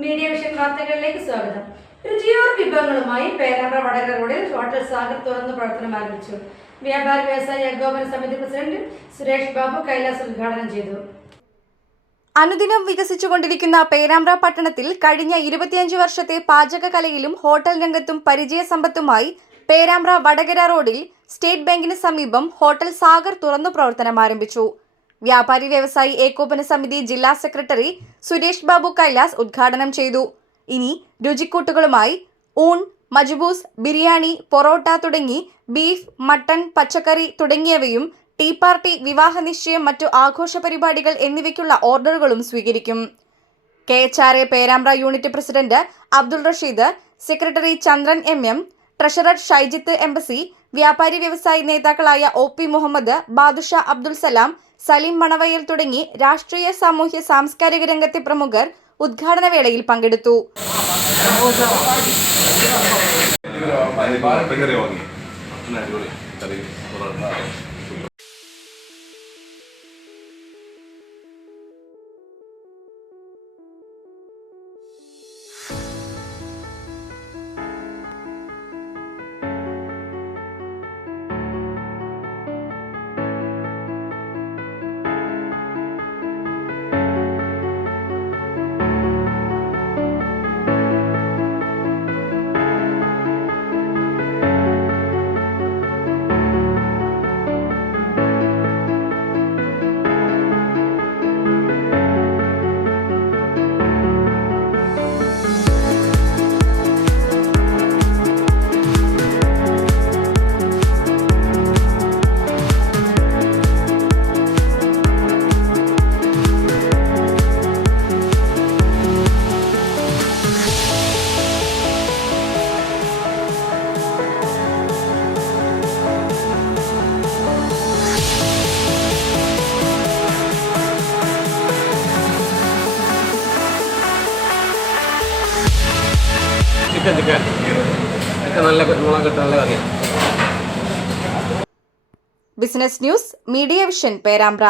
Media vision വാർത്തകളിലേക്ക് സ്വാഗതം. രുചിയോർ വിഭവങ്ങളുമായി പേരാമ്പ്ര വടകര റോഡിൽ ഹോട്ടൽ സാഗർ തുറന്ന് പ്രവർത്തനം ആരംഭിച്ചു. വ്യാപാരി വ്യവസായ ഏകോപന സമിതി പ്രസിഡന്റ് സുരേഷ് ബാബു കൈലാസ് ഉദ്ഘാടനം ചെയ്തു. അനുദിനം വികസിച്ചുകൊണ്ടിരിക്കുന്ന പേരാമ്പ്ര പട്ടണത്തിൽ കഴിഞ്ഞ 25 വർഷത്തെ പാചകകലയിലും ഹോട്ടൽ രംഗത്തും പരിചയസമ്പത്തുമായി പേരാമ്പ്ര വടകര റോഡിൽ സ്റ്റേറ്റ് ബാങ്കിന് സമീപം ഹോട്ടൽ സാഗർ തുറന്നു പ്രവർത്തനം ആരംഭിച്ചു. വ്യാപാരി വ്യവസായി ഏകോപന സമിതി ജില്ലാ സെക്രട്ടറി സുരേഷ് ബാബു കൈലാസ് ഉദ്ഘാടനം ചെയ്തു. ഇനി രുചിക്കൂട്ടുകളുമായി ഊൺ, മജ്ബൂസ്, ബിരിയാണി, പൊറോട്ട തുടങ്ങി ബീഫ്, മട്ടൺ, പച്ചക്കറി തുടങ്ങിയവയും ടീ പാർട്ടി, വിവാഹ നിശ്ചയം, മറ്റു ആഘോഷ പരിപാടികൾ എന്നിവയ്ക്കുള്ള ഓർഡറുകളും സ്വീകരിക്കും. KHRA Perambra unit president Abdul Rasheed, secretary Chandran MM, treasurer Shaijith Embassy, വ്യാപാരി വ്യവസായി നേതാക്കളായ OP മുഹമ്മദ്, ബാദുഷ അബ്ദുൽ സലാം, സലീം മണവയൽ തുടങ്ങി രാഷ്ട്രീയ, സാമൂഹ്യ, സാംസ്കാരിക രംഗത്തെ പ്രമുഖർ ഉദ്ഘാടന വേളയിൽ പങ്കെടുത്തു. Business news, media vision, Perambra.